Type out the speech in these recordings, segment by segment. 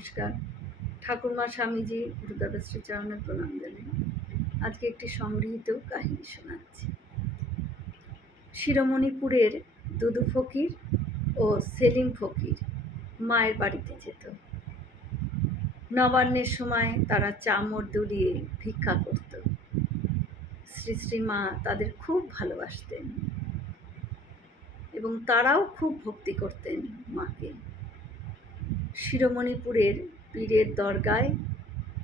নমস্কার। ঠাকুরমা স্বামীজি গুরুদাদা শ্রীচরণের প্রণাম জানাই আজকে একটি সংগৃহীত কাহিনী শোনাচ্ছি। শিরোমণিপুরের দুদু ফকির ও সেলিম ফকির মায়ের বাড়িতে যেত। নবান্নের সময় তারা চামড় দুলিয়ে ভিক্ষা করত। শ্রী শ্রীমা তাদের খুব ভালোবাসতেন এবং তারাও খুব ভক্তি করতেন মাকে। শিরোমণিপুরের পীরের দরগায়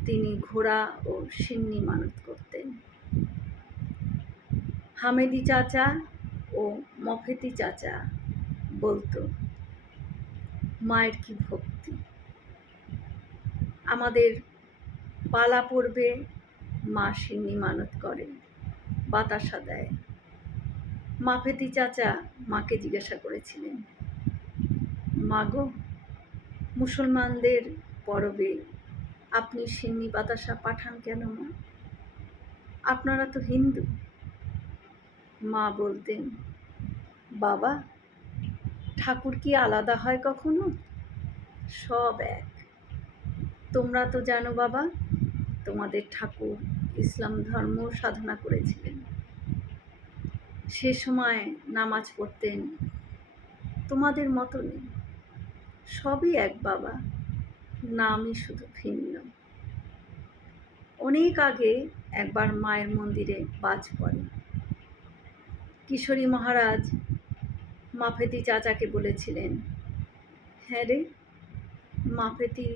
তিনি ঘোড়া ও সিন্নি মানত করতেন। হামেদি চাচা ও মফেতি চাচা বলতো, মায়ের কি ভক্তি? আমাদের পালা পড়বে, মা সিন্নি মানত করে, বাতাসা দেয়। মাফেতি চাচা মাকে জিজ্ঞাসা করেছিলেন মাগো মুসলমানদের পরবে। আপনি সিন্নি বাতাসা পাঠান কেন মা? আপনারা তো হিন্দু। মা বলতেন, বাবা, ঠাকুর কি আলাদা হয় কখনো? সব এক। তোমরা তো জানো বাবা, তোমাদের ঠাকুর ইসলাম ধর্ম সাধনা করেছিলেন। সে সময় নামাজ পড়তেন। তোমাদের মতনই সবই এক বাবা। নামই শুধু ভিন্ন। অনেক আগে একবার মায়ের মন্দিরে বাজ পড়ে। কিশোরী মহারাজ মাফেতি চাচাকে বলেছিলেন হ্যাঁ রে, মাফেতি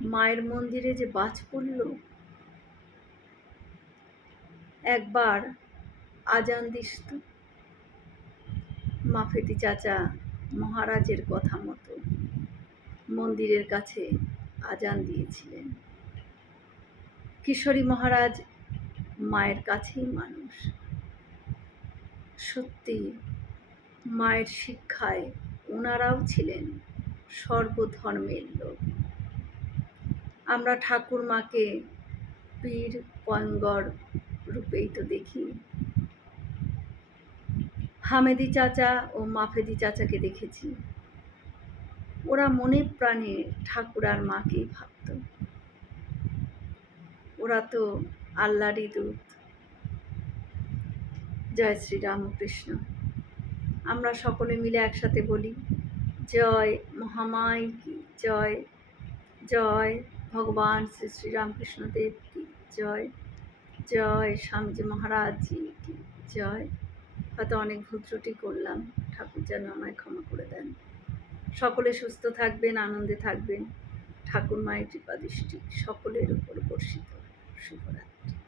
মায়ের মন্দিরে যে বাজ পড়ল। একবার আজান দিস মাফেতি চাচা মহারাজের কথা মতো মন্দিরের কাছে আজান দিয়েছিলেন। কিশোরী মহারাজ মায়ের কাছেই মানুষ। সত্যি মায়ের শিক্ষায় ওনারাও ছিলেন সর্বধর্মের লোক। আমরা ঠাকুর মাকে পীর, পয়ঙ্গর রূপেই তো দেখি। হামেদি চাচা ও মাফেদি চাচাকে দেখেছি। ওরা মনে প্রাণে ঠাকুর আর মাকেই ভাবত। ওরা তো আল্লাহরই দূত। জয় শ্রী রামকৃষ্ণ আমরা সকলে মিলে একসাথে বলি, জয় মহামায় কি, জয় জয় ভগবান শ্রী শ্রী রামকৃষ্ণ দেব কি, জয় জয় স্বামীজি মহারাজ জি কি, জয়। হয়তো অনেক ভুল ত্রুটি করলাম। ঠাকুর যেন আমায় ক্ষমা করে দেন। সকলে সুস্থ থাকবেন, আনন্দে থাকবেন। ঠাকুর মায়ের কৃপা দৃষ্টি সকলের উপর বর্ষিত। শুভরাত্রি।